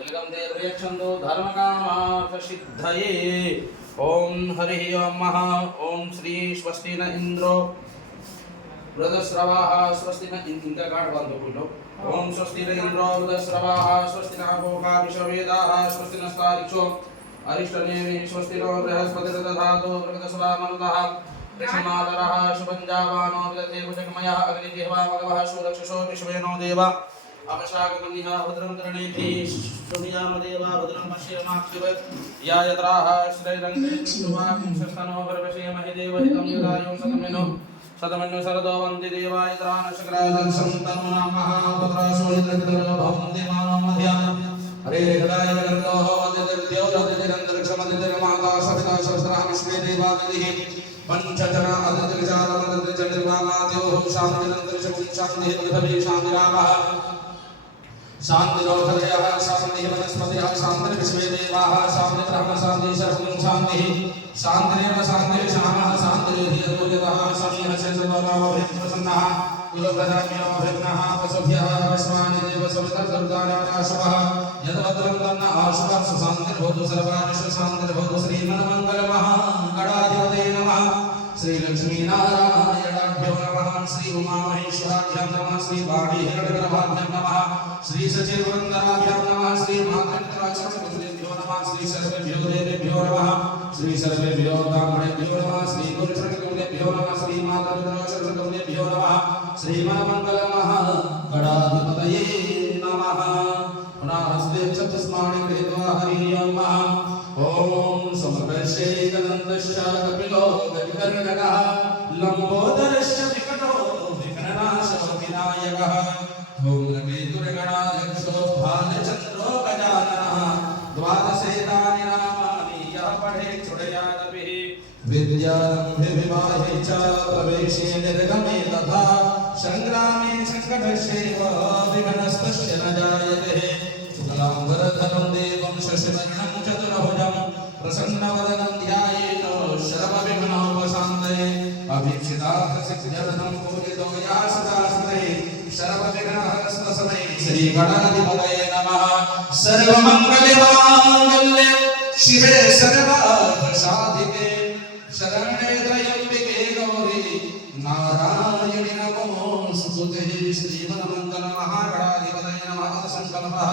तिलकं ते प्रयच्छन्तु धर्मकामार्थसिद्धये। ओम हरिः ओम ओम श्री स्वस्ति न इंद्रो वृद्धश्रवाः स्वस्ति न इनका कार्ड बंद हो लो। ओम स्वस्ति न इंद्रो वृद्धश्रवाः स्वस्ति न भोगा विश्ववेदाः स्वस्ति न स्तारिक्षो अरिष्टनेमि स्वस्ति नो बृहस्पतिर्दधातु वृद्धस्वामनुतः कृष्णमादरः शुभञ्जावानो विदते भुजगमयः अग्निजिह्वा मघवः सुरक्षसो विश्वेनो देवा अमशागमनिः भद्रं कर्णेति शोभियामदेवा भद्रं पश्येमाक्षिवत् या यत्राः श्रीरङ्गे कृष्णवांशस्तनो वर्वशेमहि देवहितं यदायुं सतमन्नु सरदो वन्ति देवा यत्रानशक्राजं सन्तनुनामः पुत्राशोहितृतरो भवन्ति मानो मध्याह्नं हरे हृदय गन्धो वदिर्द्यो रदिरन्तरिक्षमदिर्माता सविता सहस्रः विश्वे देवादिः पंचजना अदिर्जालमदिर्जनिर्वामाद्योः शान्तिरन्तरिक्षं शान्तिः पृथिवी शान्तिरामः शान्तिरोधयः शान्तिः वनस्पतिः शान्तिर्विश्वे देवाः शान्तिर्ब्रह्म शान्तिः सर्वं शान्तिः शान्तिरेव शान्तिः शामः शान्तिरेधियतोयतः समीह चेतोनामभिप्रसन्नः कुलप्रजाभ्योऽभिन्नः पशुभ्यः वैश्वानदेव सवितर्दुर्गानाशुभः यद्भद्रं तन्न आशुभः सुशान्तिर्भवतु सर्वानिषु शान्तिर्भवतु श्रीमन्मङ्गलमहागणाधिपतये नमः श्रीलक्ष्मीनारायणाभ्यो नमः श्री उमामहेश्वराभ्यां नमः श्री वाणीहिरण्यगर्भाभ्यां नमः श्री सचिवरन्दराभ्यां नमः श्री मातृत्राचरणभ्यो नमः श्री सर्वेभ्यो देवेभ्यो नमः श्री सर्वेभ्यो ब्राह्मणेभ्यो नमः श्री गुरुचरणकमलेभ्यो नमः श्री मातृत्राचरणकमलेभ्यो नमः श्रीमन्मङ्गलमहागणाधिपतये नमः पुनः हस्ते चतुष्माणि गृहीत्वा हरिः नमः ओम समर्पयेदनन्दश्च कपिलो गविकर्णकः लम्बोदरश्च विकटो विघ्ननाशविनायकः धूम्रकेतुर्गणाध्यक्षो भालचन्द्रो गजाननः द्वादशेतानि नामानि यः पठेत् चुडयादपिः विद्यारम्भे च प्रवेशे निर्गमे तथा सङ्ग्रामे सङ्कटस्यैव विघ्नस्तस्य न जायते शुक्लाम्बरधरं देवं शशिवर्णं चतुर्भुजं प्रसन्नवदनं ध्यायेत् सर्वविघ्नोपशान्तये अभीप्सितार्थसिद्ध्यर्थं पूजितो या सदास्ते सर्वविघ्नहस्तस्मै श्रीगणाधिपतये नमः सर्वमङ्गलमाङ्गल्ये शिवे सर्वार्थसाधिके शरण्ये त्र्यम्बिके गौरी नारायणि नमोस्तुते श्रीमन्मङ्गलमहागणाधिपतये नमः संकल्पः